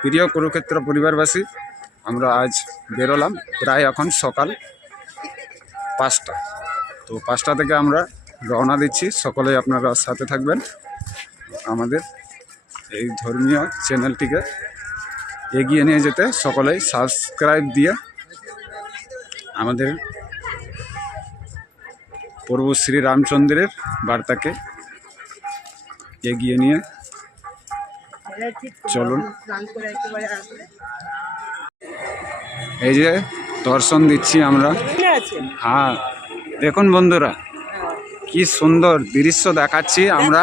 প্রিয় কুরুক্ষেত্র পরিবারবাসী, আমরা আজ বেরোলাম প্রায় এখন সকাল পাঁচটা। তো পাঁচটা থেকে আমরা রওনা দিচ্ছি। সকলেই আপনারা সাথে থাকবেন। আমাদের এই ধর্মীয় চ্যানেলটিকে এগিয়ে নিয়ে যেতে সকলেই সাবস্ক্রাইব দিয়ে আমাদের প্রভু শ্রী রামচন্দ্রের বার্তাকে এগিয়ে নিয়ে চলুন। এই যে দর্শন দিচ্ছি আমরা। হ্যাঁ দেখুন বন্ধুরা কি সুন্দর দৃশ্য দেখাচ্ছি আমরা।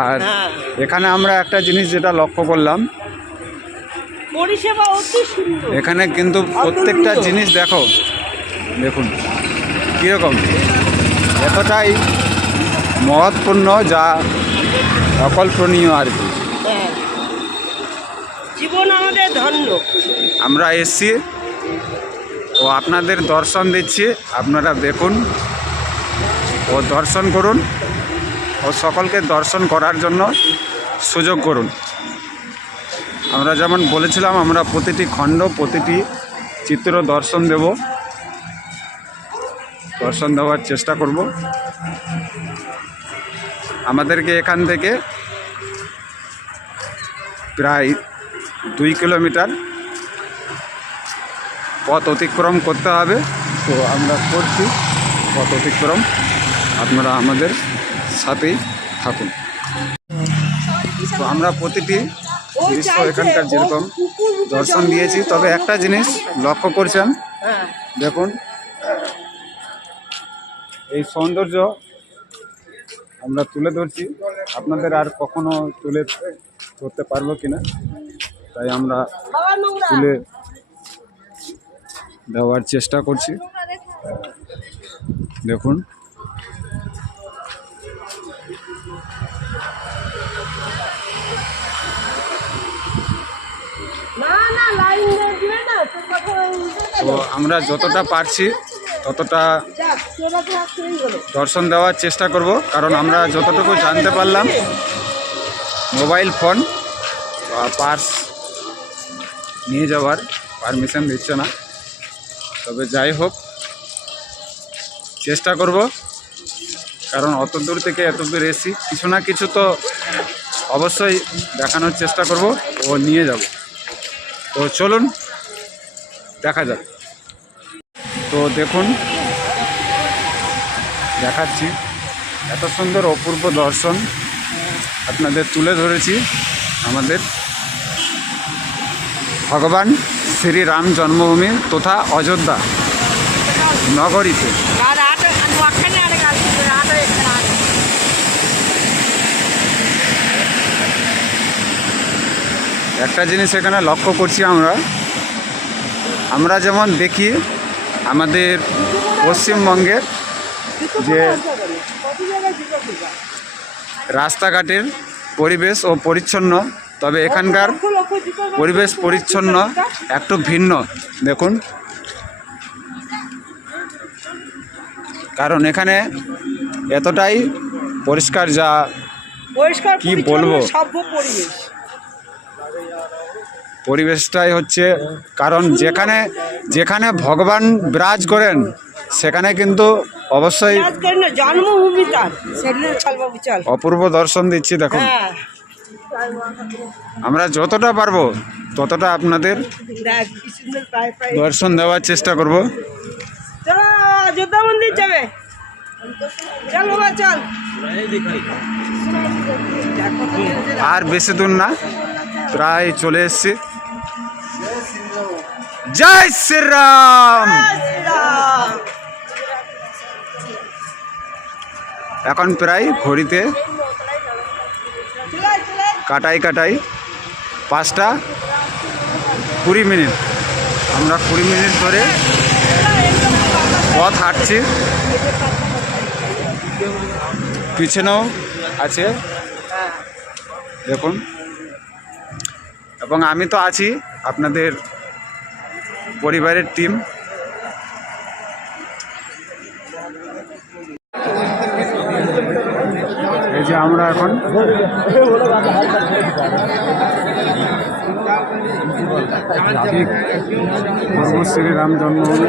আর হ্যাঁ। এখানে আমরা একটা জিনিস যেটা লক্ষ্য করলাম। এখানে কিন্তু প্রত্যেকটা জিনিস দেখো। দেখুন কীরকম? এতটাই মহৎপূর্ণ যা অকল্পনীয় আর কি। হ্যাঁ। জীবন আমাদের ধন্য। আমরা এসছি ও আপনাদের দর্শন দিচ্ছি আপনারা দেখুন। ও দর্শন করুন ও সকলকে দর্শন করার জন্য সুযোগ করুন। আমরা যেমন বলেছিলাম আমরা প্রতিটি খণ্ড প্রতিটি চিত্র দর্শন দেব। দর্শন দেওয়ার চেষ্টা করব। আমাদেরকে এখান থেকে প্রায় দুই কিলোমিটার পথ অতিক্রম করতে হবে। তো আমরা করছি পথ অতিক্রম। আপনারা আমাদের সাথেই থাকুন। তো আমরা প্রতিটি দৃশ্য এখানকার যেরকম দর্শন দিয়েছি, তবে একটা জিনিস লক্ষ্য করছেন, দেখুন, এই সৌন্দর্য আমরা তুলে ধরছি। আপনাদের আর কখনো তুলে ধরতে পারব কিনা? তাই আমরা তুলে দেওয়ার চেষ্টা করছি। দেখুন। তো আমরা যতটা পারছি ততটা দর্শন দেওয়ার চেষ্টা করব, কারণ আমরা যতটুকু জানতে পারলাম, মোবাইল ফোন বা পার্স নিয়ে যাওয়ার পারমিশন দিচ্ছে না। তবে যাই হোক, চেষ্টা করব, কারণ অত দূর থেকে এত দূর এসি কিছু না কিছু তো অবশ্যই দেখানোর চেষ্টা করব ও নিয়ে যাব। তো চলুন, দেখা যাক। তো দেখুন দেখাচ্ছি। এত সুন্দর অপূর্ব দর্শন আপনাদের তুলে ধরেছি আমাদের। ভগবান শ্রী রাম জন্মভূমি তথা অযোধ্যা নগরীতে। একটা জিনিস এখানে লক্ষ্য করছি আমরা। আমরা যেমন দেখি আমাদের পশ্চিমবঙ্গের যে রাস্তাঘাটের পরিবেশ ও পরিচ্ছন্ন তবে এখানকার পরিবেশ পরিচ্ছন্ন একটু ভিন্ন দেখুন কারণ এখানে এতটাই পরিষ্কার যা কি বলব? পরিবেশটাই হচ্ছে কারণ যেখানে যেখানে ভগবান বিরাজ করেন সেখানে কিন্তু অবশ্যই জন্মভূমি তার। অপূর্ব দর্শন দিচ্ছি দেখুন। হ্যাঁ। আমরা যতটা পারব ততটা আপনাদের দর্শন দেওয়ার চেষ্টা করব। অযোধ্যা মন্দির যাবে। চল বাবা চল। আর বেশি দূর না প্রায় চলে এসছি। জয় শ্রীরাম। এখন প্রায় ঘড়িতে। কাটাই কাটাই পাঁচটা কুড়ি মিনিট। আমরা কুড়ি মিনিট ধরে পথ হাঁটছি। পিছনেও আছে। দেখুন। এবং আমি তো আছি আপনাদের পরিবারের টিম এই যে আমরা এখন ঠিক শ্রীরাম জন্মভূমি।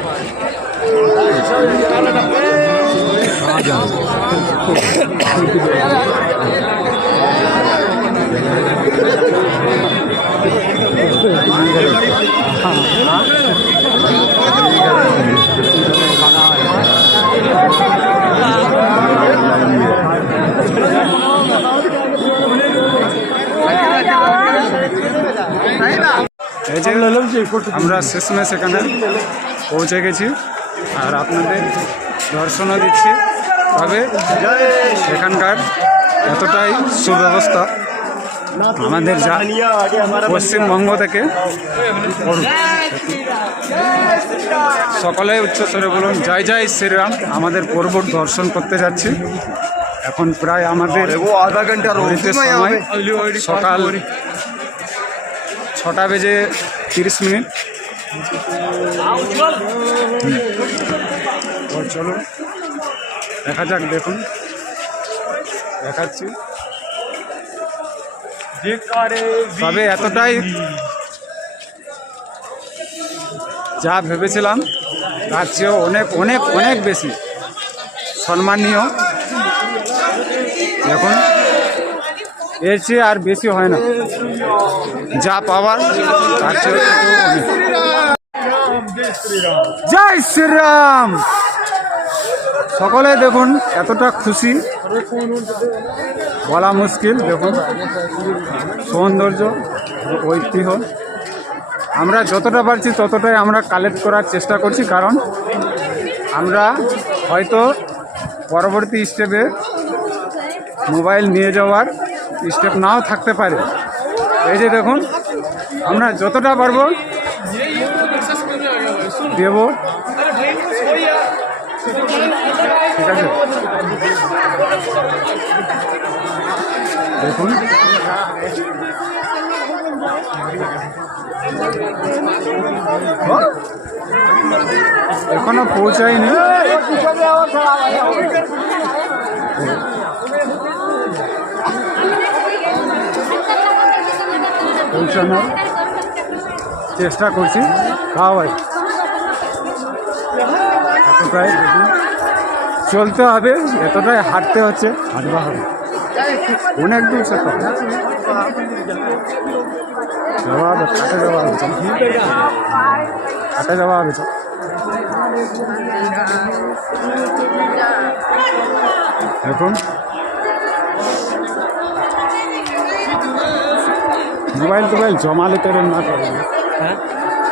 আমরা শেষমেশ এখানে পৌঁছে গেছি। আর আপনাদের দর্শনও দিচ্ছি। তবে এখানকার এতটাই সুব্যবস্থা আমাদের যা পশ্চিমবঙ্গ থেকে সকলে উচ্চস্বরে বলুন জয় জয় শ্রীরাম। আমাদের পর্ব দর্শন করতে যাচ্ছি। এখন প্রায় আমাদের আধা ঘণ্টার সকাল ছটা বেজে তিরিশ মিনিট। চলুন দেখা যাক দেখুন। দেখাচ্ছি। তবে এতটাই যা ভেবেছিলাম তার চেয়েও অনেক অনেক অনেক বেশি সম্মানীয়। দেখুন এর চেয়ে আর বেশি হয় না। যা পাওয়ার তার চেয়ে। জয় শ্রীরাম! সকলে দেখুন এতটা খুশি। বলা মুশকিল, দেখুন। সৌন্দর্য, ঐতিহ্য। আমরা যতটা পারছি ততটাই আমরা কালেক্ট করার চেষ্টা করছি, কারণ আমরা হয়তো পরবর্তী স্টেপে মোবাইল নিয়ে যাওয়ার স্টেপ নাও থাকতে পারে। এই যে দেখুন, আমরা যতটা পারব দেব। আছে দেখুন। এখনও পৌঁছায়নি। পৌঁছানোর চেষ্টা করছি। ভাই এতটাই দেখুন। চলতে হবে এতটাই হাঁটতে হচ্ছে। হাঁটবা হবে। অনেক দূর সে যাওয়া হবে কাটে যাওয়া হবে। কাটে যাওয়া হবে। দেখুন। মোবাইল টোবাইল জমা নিতে না করে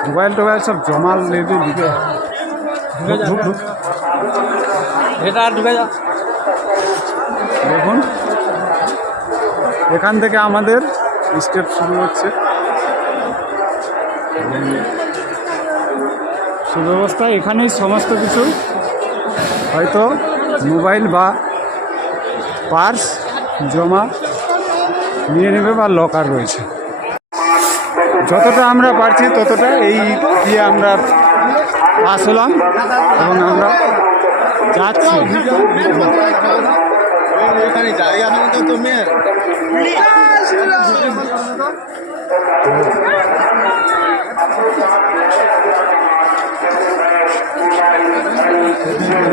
মোবাইল টোবাইল সব জমা লেগে দিতে ঢুক, ঢুক, এটা ঢুকে যা দেখুন। এখান থেকে আমাদের স্টেপ শুরু হচ্ছে। সুব্যবস্থা এখানেই সমস্ত কিছু। হয়তো মোবাইল বা পার্স জমা নিয়ে নেবে বা লকার রয়েছে। যতটা আমরা পারছি ততটা এই দিয়ে আমরা পাস হলাম এবং আমরা যাচ্ছি এখানে জায়গা তো তুমি?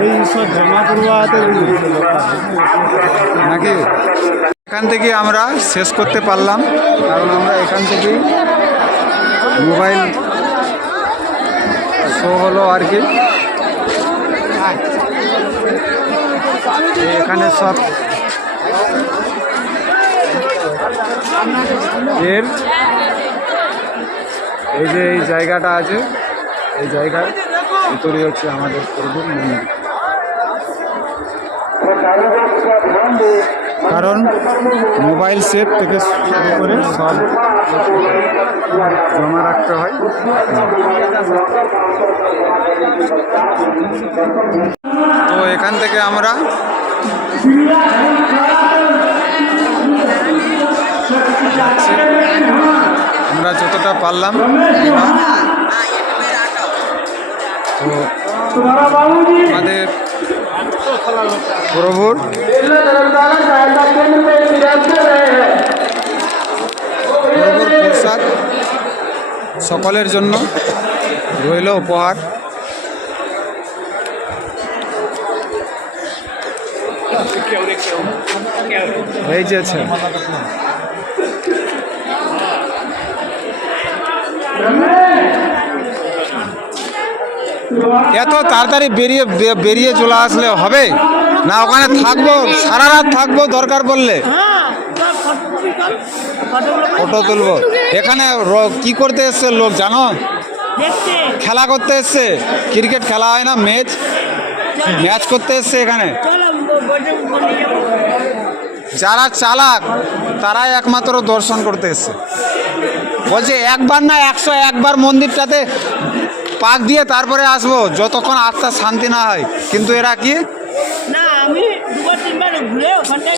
এই সব জমা নাকি? এখান থেকে আমরা শেষ করতে পারলাম কারণ আমরা এখান থেকেই মোবাইল শো হলো আর কি। এখানে সব এর এই যে এই জায়গাটা আছে, এই জায়গার ভিতরে হচ্ছে আমাদের প্রভুর মন্দির। কারণ মোবাইল সেট থেকে শুরু করে সব জমা রাখতে হয়। তো এখান থেকে আমরা আমরা যতটা পারলাম তো আমাদের প্রভুর প্রভুর প্রসাদ সকলের জন্য রইল উপহার যে আছে। এত তাড়াতাড়ি বেরিয়ে বেরিয়ে চলে আসলে হবে? না, ওখানে থাকব, সারা রাত থাকব দরকার পড়লে। ফটো তুলবো। এখানে কি করতে এসছে লোক, জানো? খেলা করতে এসছে। ক্রিকেট খেলা হয় না, ম্যাচ। ম্যাচ করতে এসছে এখানে। যারা চালাক, তারাই একমাত্র দর্শন করতে এসছে। বলছে, একবার না একশো একবার মন্দিরটাতে পাক দিয়ে তারপরে আসব, যতক্ষণ আত্মার শান্তি না হয়। কিন্তু এরা কি? না, আমি দুবার তিনবার ঘুরে